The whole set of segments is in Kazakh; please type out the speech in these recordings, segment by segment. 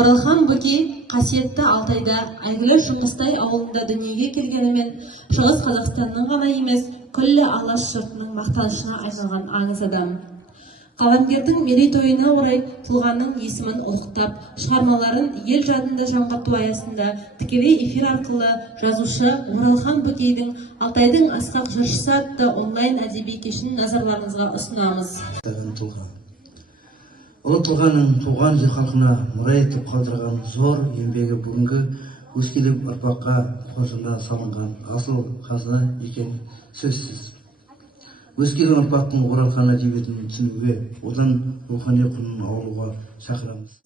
Оралхан Бөкей қасиетті Алтайда, әйгілі Шыңғыстай ауылында дүниеге келгенімен, Шығыс Қазақстанның ғана емес, күллі алаш жұртының мақтанышына айналған аңыз адам. Қаламгердің мерейтойына орай тұлғаның есімін ұлықтап, шығармаларын ел жадында жаңғырту аясында тікелей эфир арқылы жазушы Оралхан Бөкейдің Алтайдың асқақ жыршысы атты онлайн әдеби кешін назарларыңызға ұсынамыз. Ұлы тұлғаның туған жер халқына мұра етіп қалдырған зор еңбегі бүгінгі өскелең ұрпаққа қоржынына салынған асыл қазына екен сөзсіз. Өскелең ұрпақтың Оралхан әдебиетін түсінуге, одан рухани құнын алуға шақырамыз.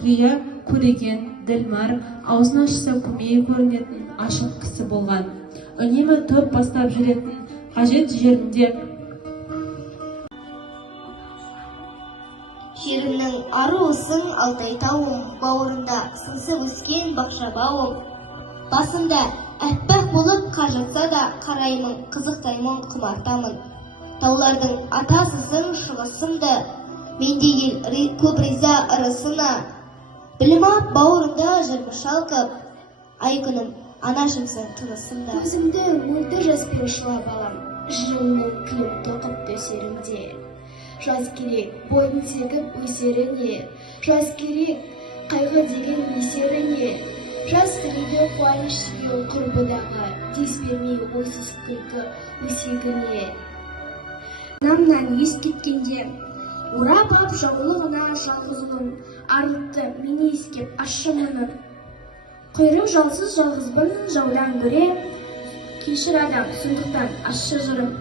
Крия, көреген, ділмар, аузын ашса көмейі көрінетін ашық кісі болған. Үнемі топ бастап жүретін, қажет жерінде Жерімнің аруысың Алтай тауым, бауырында сыңсып өскен бақша бауым. Басымда әппақ болып қар жатса да, қараймын, қызықтаймын, құмартамын. Таулардың атасысың шығысымды, менде ел көп риза ырысына. Білім ап бауырында жүрміш шалқып, ай күнім анашымсың тынысымда. Көзімді мөлдір жаспен шылап алам, жырымның күліп тоқып төсерімде. Жаз керек, бойын сегіп өсеріне, жаз керек, қайғы деген есеріне, жаз кіреге қуаныш сүйеу құрбыдағы, дес бермей ойсыз күлкі өсегіне. Намнан ес кеткенде, орап ап жаулығына жалғызының, арылтты мені ескеп ашымының. Құйрық жалсыз жалғызбын жаудан көре, кешір адам сондықтан ащы жырым.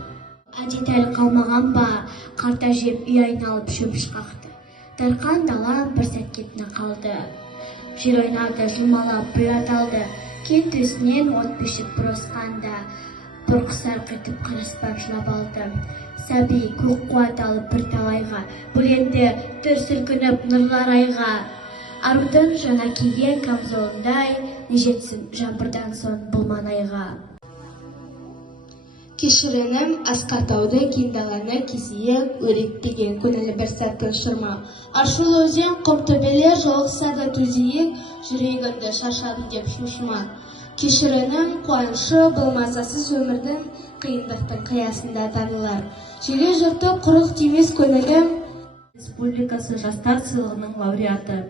Әдет әлі қалмаған ба, қарта жеп үй айналып шөпіш қақты. Дарқан дала бір сәт кетіне қалды. Жер ойнады, жылмалап бір аталды. Кен төсінен от пешіп бір осқанда, бір құсар қайтып қараспан жылап алды. Сәби көк қуат алып бір талайға, бөленді түр сілкініп нұрлар айға. Арудың жаңа киген камзолындай, не жетсін жаңбырдан соң бұл маңайға. Кешірінім асқартауды кендаланы кезие өрекпеген көңілі бір сәттің шырма. Аршылы өзен құм төбелер жолықса да төзейік, жүрегіңді шаршадым деп шошыма. Кешірінім қуанышы болмасасыз өмірдің қиындықтың қиясында танылар. Желе жұрты құрық тимес көңілім. Республикасы жастар сыйлығының лауреаты.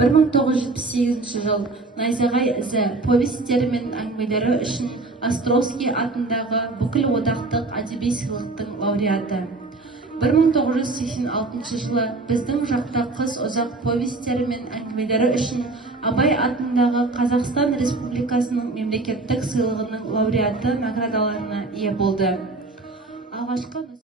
1978 жыл Найзағай ізі повестері мен әңгімелері үшін Островский атындағы бүкіл одақтық әдеби сыйлықтың лауреаты. 1986 жылы біздің жақта қыз ұзақ повестері мен әңгімелері үшін Абай атындағы Қазақстан Республикасының мемлекеттік сыйлығының лауреаты наградаларына ие болды. Алғашқы